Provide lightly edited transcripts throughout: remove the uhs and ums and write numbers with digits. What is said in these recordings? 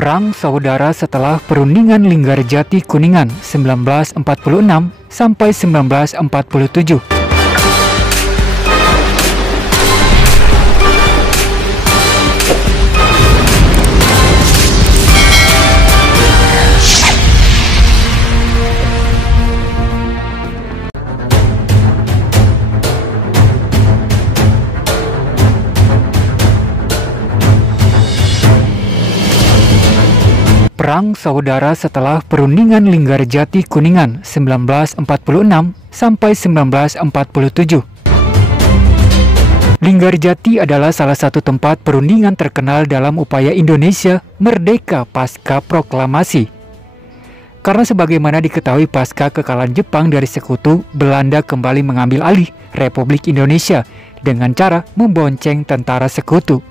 Perang Saudara setelah Perundingan Linggarjati Kuningan 1946 sampai 1947. Perang Saudara setelah Perundingan Linggarjati Kuningan 1946 sampai 1947. Linggarjati adalah salah satu tempat perundingan terkenal dalam upaya Indonesia merdeka pasca proklamasi. Karena sebagaimana diketahui pasca kekalahan Jepang dari sekutu, Belanda kembali mengambil alih Republik Indonesia dengan cara membonceng tentara sekutu.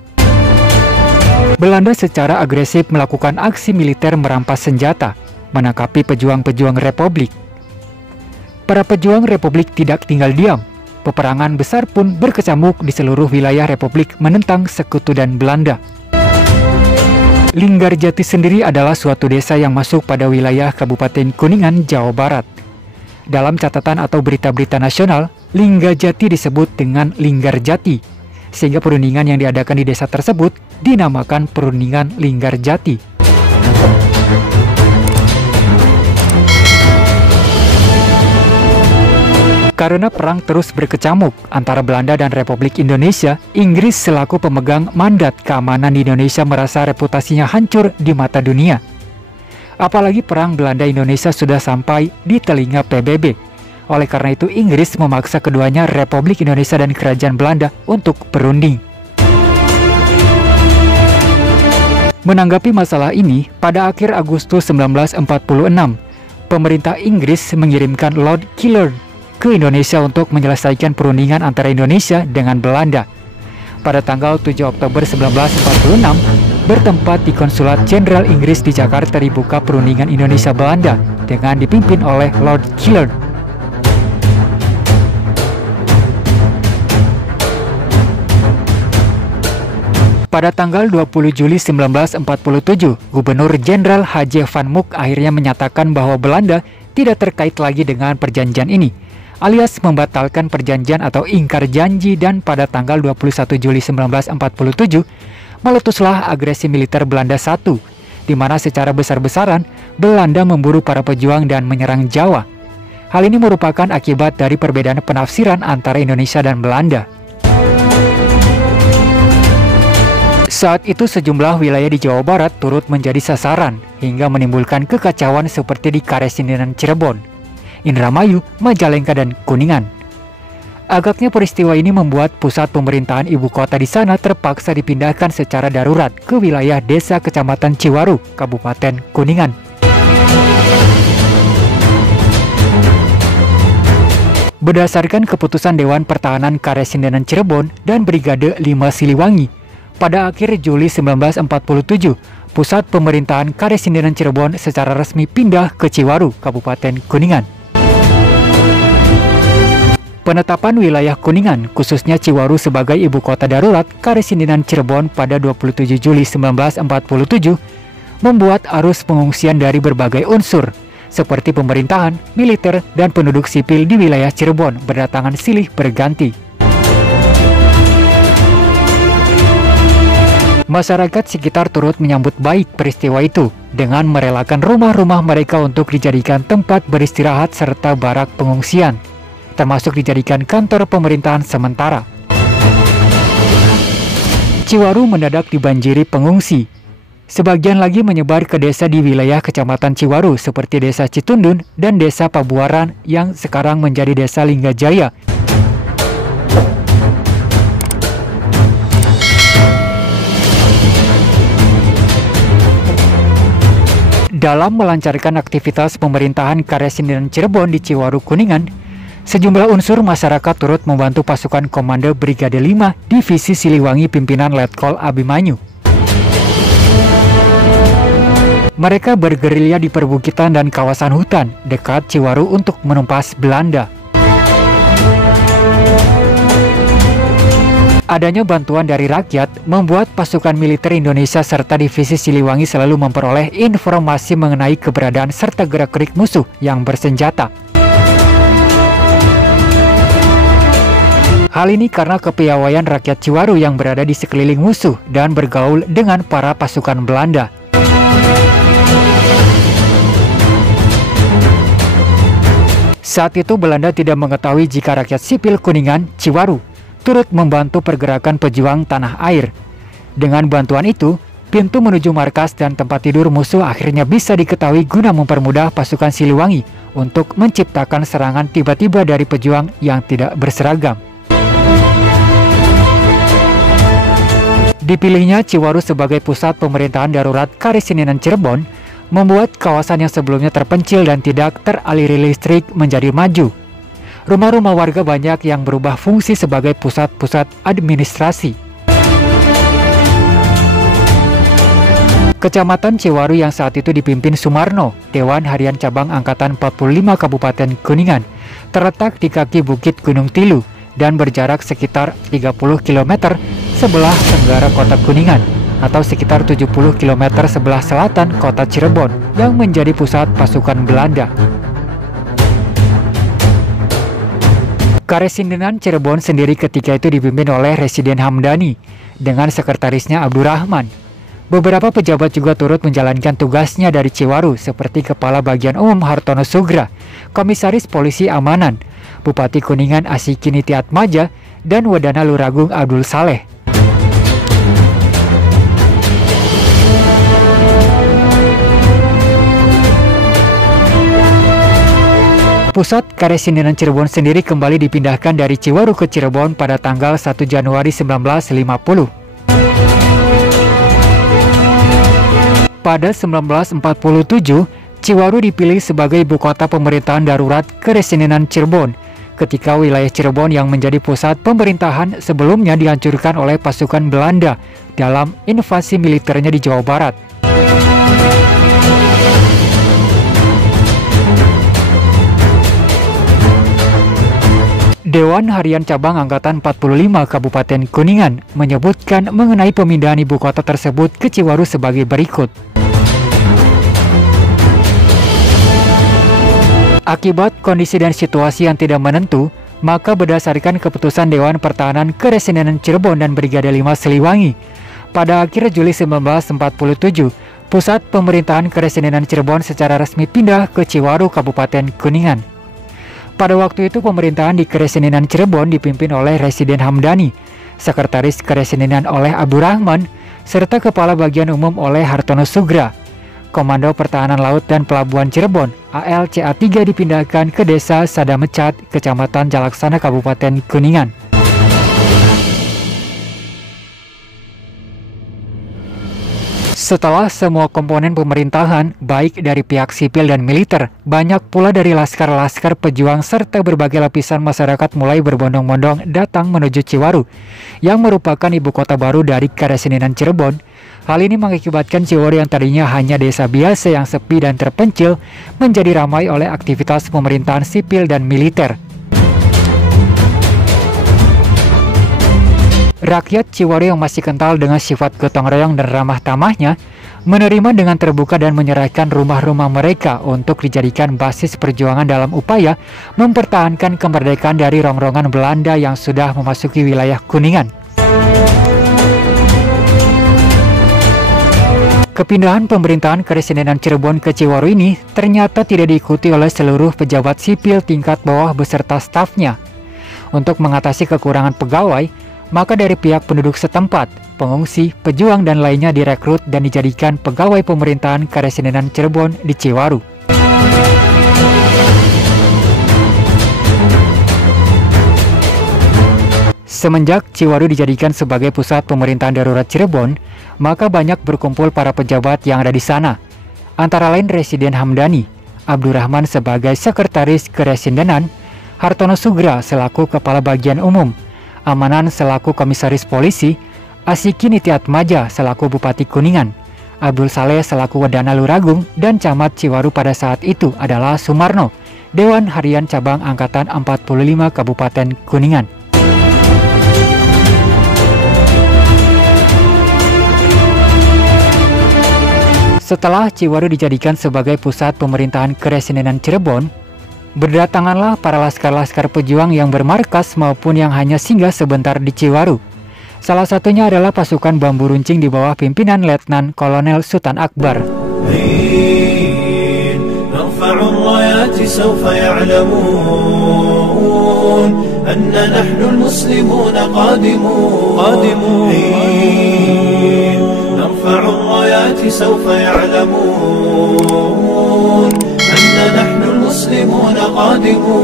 Belanda secara agresif melakukan aksi militer merampas senjata, menangkapi pejuang-pejuang Republik. Para pejuang Republik tidak tinggal diam. Peperangan besar pun berkecamuk di seluruh wilayah Republik menentang sekutu dan Belanda. Linggarjati sendiri adalah suatu desa yang masuk pada wilayah Kabupaten Kuningan, Jawa Barat. Dalam catatan atau berita-berita nasional, Linggarjati disebut dengan Linggarjati, sehingga perundingan yang diadakan di desa tersebut dinamakan Perundingan Linggarjati. Karena perang terus berkecamuk antara Belanda dan Republik Indonesia, Inggris selaku pemegang mandat keamanan di Indonesia merasa reputasinya hancur di mata dunia. Apalagi perang Belanda-Indonesia sudah sampai di telinga PBB. Oleh karena itu, Inggris memaksa keduanya, Republik Indonesia dan Kerajaan Belanda, untuk berunding. Menanggapi masalah ini, pada akhir Agustus 1946, pemerintah Inggris mengirimkan Lord Killard ke Indonesia untuk menyelesaikan perundingan antara Indonesia dengan Belanda. Pada tanggal 7 Oktober 1946, bertempat di Konsulat Jenderal Inggris di Jakarta dibuka perundingan Indonesia-Belanda dengan dipimpin oleh Lord Killard. Pada tanggal 20 Juli 1947, Gubernur Jenderal H.J. Van Mook akhirnya menyatakan bahwa Belanda tidak terkait lagi dengan perjanjian ini, alias membatalkan perjanjian atau ingkar janji, dan pada tanggal 21 Juli 1947, meletuslah agresi militer Belanda I, di mana secara besar-besaran Belanda memburu para pejuang dan menyerang Jawa. Hal ini merupakan akibat dari perbedaan penafsiran antara Indonesia dan Belanda. Saat itu sejumlah wilayah di Jawa Barat turut menjadi sasaran hingga menimbulkan kekacauan seperti di Karesindenan Cirebon, Indramayu, Majalengka, dan Kuningan. Agaknya peristiwa ini membuat pusat pemerintahan ibu kota di sana terpaksa dipindahkan secara darurat ke wilayah desa Kecamatan Ciwaru, Kabupaten Kuningan. Berdasarkan keputusan Dewan Pertahanan Karesindenan Cirebon dan Brigade 5 Siliwangi, pada akhir Juli 1947, pusat pemerintahan Karesindenan Cirebon secara resmi pindah ke Ciwaru, Kabupaten Kuningan. Penetapan wilayah Kuningan, khususnya Ciwaru sebagai ibu kota darurat Karesindenan Cirebon pada 27 Juli 1947, membuat arus pengungsian dari berbagai unsur, seperti pemerintahan, militer, dan penduduk sipil di wilayah Cirebon berdatangan silih berganti. Masyarakat sekitar turut menyambut baik peristiwa itu dengan merelakan rumah-rumah mereka untuk dijadikan tempat beristirahat serta barak pengungsian, termasuk dijadikan kantor pemerintahan sementara. Ciwaru mendadak dibanjiri pengungsi. Sebagian lagi menyebar ke desa di wilayah Kecamatan Ciwaru seperti Desa Citundun dan Desa Pabuaran yang sekarang menjadi Desa Linggajaya. Dalam melancarkan aktivitas pemerintahan Karesindenan Cirebon di Ciwaru Kuningan, sejumlah unsur masyarakat turut membantu pasukan Komando Brigade 5 Divisi Siliwangi pimpinan Letkol Abimanyu. Mereka bergerilya di perbukitan dan kawasan hutan dekat Ciwaru untuk menumpas Belanda. Adanya bantuan dari rakyat membuat pasukan militer Indonesia serta divisi Siliwangi selalu memperoleh informasi mengenai keberadaan serta gerak-gerik musuh yang bersenjata. Hal ini karena kepiawaian rakyat Ciwaru yang berada di sekeliling musuh dan bergaul dengan para pasukan Belanda. Saat itu Belanda tidak mengetahui jika rakyat sipil Kuningan, Ciwaru, turut membantu pergerakan pejuang tanah air. Dengan bantuan itu, pintu menuju markas dan tempat tidur musuh akhirnya bisa diketahui guna mempermudah pasukan Siliwangi untuk menciptakan serangan tiba-tiba dari pejuang yang tidak berseragam. Dipilihnya Ciwaru sebagai pusat pemerintahan darurat Karesidenan Cirebon membuat kawasan yang sebelumnya terpencil dan tidak teraliri listrik menjadi maju. Rumah-rumah warga banyak yang berubah fungsi sebagai pusat-pusat administrasi. Kecamatan Ciwaru yang saat itu dipimpin Sumarno, Dewan Harian Cabang Angkatan 45 Kabupaten Kuningan, terletak di kaki Bukit Gunung Tilu dan berjarak sekitar 30 km sebelah tenggara kota Kuningan, atau sekitar 70 km sebelah selatan kota Cirebon yang menjadi pusat pasukan Belanda. Karesidenan Cirebon sendiri ketika itu dipimpin oleh Residen Hamdani dengan sekretarisnya Abdurrahman. Beberapa pejabat juga turut menjalankan tugasnya dari Ciwaru seperti Kepala Bagian Umum Hartono Sugra, Komisaris Polisi Amanan, Bupati Kuningan Asikini Tiatmaja, dan Wadana Luragung Abdul Saleh. Pusat Karesidenan Cirebon sendiri kembali dipindahkan dari Ciwaru ke Cirebon pada tanggal 1 Januari 1950. Pada 1947, Ciwaru dipilih sebagai ibu kota pemerintahan darurat Karesidenan Cirebon, ketika wilayah Cirebon yang menjadi pusat pemerintahan sebelumnya dihancurkan oleh pasukan Belanda dalam invasi militernya di Jawa Barat. Dewan Harian Cabang Angkatan 45 Kabupaten Kuningan menyebutkan mengenai pemindahan ibu kota tersebut ke Ciwaru sebagai berikut. Akibat kondisi dan situasi yang tidak menentu, maka berdasarkan keputusan Dewan Pertahanan Karesidenan Cirebon dan Brigade 5 Siliwangi, pada akhir Juli 1947, pusat pemerintahan Karesidenan Cirebon secara resmi pindah ke Ciwaru, Kabupaten Kuningan. Pada waktu itu pemerintahan di Karesidenan Cirebon dipimpin oleh Residen Hamdani, Sekretaris Karesidenan oleh Abdurrahman, serta Kepala Bagian Umum oleh Hartono Sugra. Komando Pertahanan Laut dan Pelabuhan Cirebon (ALCA 3) dipindahkan ke Desa Sadamecat, Kecamatan Jalaksana, Kabupaten Kuningan. Setelah semua komponen pemerintahan, baik dari pihak sipil dan militer, banyak pula dari laskar-laskar pejuang serta berbagai lapisan masyarakat mulai berbondong-bondong datang menuju Ciwaru, yang merupakan ibu kota baru dari Karesidenan Cirebon. Hal ini mengakibatkan Ciwaru yang tadinya hanya desa biasa yang sepi dan terpencil, menjadi ramai oleh aktivitas pemerintahan sipil dan militer. Rakyat Ciwaru yang masih kental dengan sifat gotong royong dan ramah tamahnya menerima dengan terbuka dan menyerahkan rumah-rumah mereka untuk dijadikan basis perjuangan dalam upaya mempertahankan kemerdekaan dari rongrongan Belanda yang sudah memasuki wilayah Kuningan. Kepindahan pemerintahan Karesidenan Cirebon ke Ciwaru ini ternyata tidak diikuti oleh seluruh pejabat sipil tingkat bawah beserta stafnya. Untuk mengatasi kekurangan pegawai, maka dari pihak penduduk setempat, pengungsi, pejuang dan lainnya direkrut dan dijadikan pegawai pemerintahan Karesidenan Cirebon di Ciwaru. Semenjak Ciwaru dijadikan sebagai pusat pemerintahan darurat Cirebon, maka banyak berkumpul para pejabat yang ada di sana. Antara lain Residen Hamdani, Abdurrahman sebagai Sekretaris Karesidenan, Hartono Sugra selaku Kepala Bagian Umum, Amanan selaku Komisaris Polisi, Asikini Tiatmaja selaku Bupati Kuningan, Abdul Saleh selaku Wadana Luragung, dan Camat Ciwaru pada saat itu adalah Sumarno, Dewan Harian Cabang Angkatan 45 Kabupaten Kuningan. Setelah Ciwaru dijadikan sebagai pusat pemerintahan Keresidenan Cirebon, berdatanganlah para laskar-laskar pejuang yang bermarkas maupun yang hanya singgah sebentar di Ciwaru. Salah satunya adalah pasukan Bambu Runcing di bawah pimpinan Letnan Kolonel Sultan Akbar. المسلمون قادمون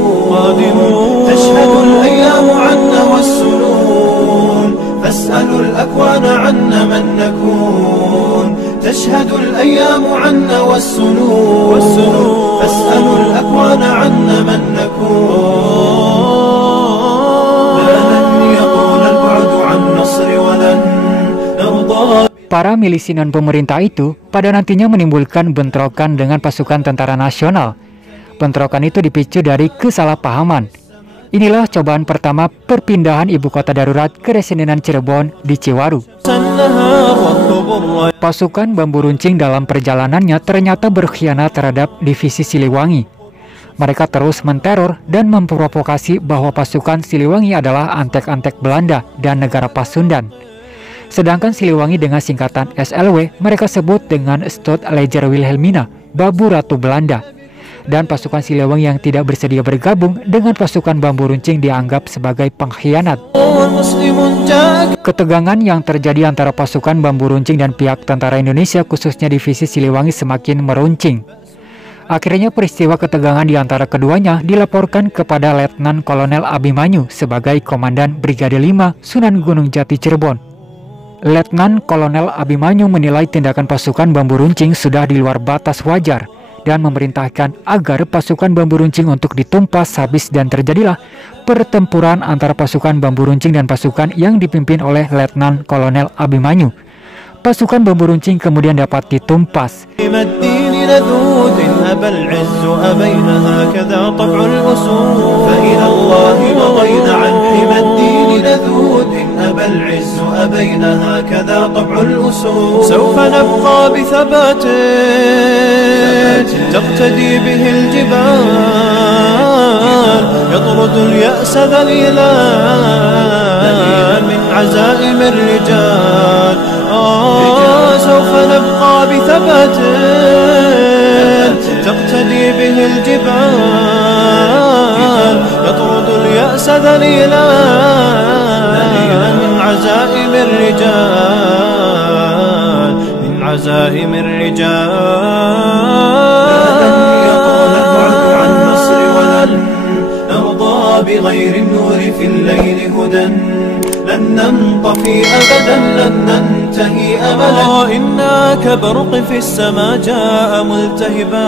تشهد الأيام عنا والسنون فاسألوا الأكوان عنا من نكون تشهد الأيام عنا والسنون فاسألوا الأكوان عنا من نكون لن يطول البعد عن نصر ولن نرضى. Para milisi non-pemerintah itu pada nantinya menimbulkan bentrokan dengan pasukan tentara nasional. Bentrokan itu dipicu dari kesalahpahaman. Inilah cobaan pertama perpindahan ibu kota darurat Keresidenan Cirebon di Ciwaru. Pasukan Bambu Runcing dalam perjalanannya ternyata berkhianat terhadap divisi Siliwangi. Mereka terus menteror dan memprovokasi bahwa pasukan Siliwangi adalah antek-antek Belanda dan negara Pasundan. Sedangkan Siliwangi dengan singkatan SLW mereka sebut dengan Stoetleger Wilhelmina, Babu Ratu Belanda. Dan pasukan Siliwangi yang tidak bersedia bergabung dengan pasukan Bambu Runcing dianggap sebagai pengkhianat. Ketegangan yang terjadi antara pasukan Bambu Runcing dan pihak tentara Indonesia khususnya divisi Siliwangi semakin meruncing. Akhirnya peristiwa ketegangan di antara keduanya dilaporkan kepada Letnan Kolonel Abimanyu sebagai Komandan Brigade 5 Sunan Gunung Jati Cirebon. Letnan Kolonel Abimanyu menilai tindakan pasukan Bambu Runcing sudah di luar batas wajar dan memerintahkan agar pasukan Bambu Runcing untuk ditumpas habis dan terjadilah pertempuran antara pasukan Bambu Runcing dan pasukan yang dipimpin oleh Letnan Kolonel Abimanyu. Pasukan Bambu Runcing kemudian dapat ditumpas. العز أبينا هكذا طبع الأسود سوف نبقى بثبات تقتدي به الجبال يطرد اليأس ذليلا من عزائم الرجال سوف نبقى بثبات تقتدي به الجبال يطرد اليأس ذليلا عزائم الرجال من عزائم الرجال لن يطول البعد عن نصر ولن نرضى بغير النور في الليل هدى لن ننطفي أبدا لن ننتهي أبدا إنا كبرق في السماء جاء ملتهبا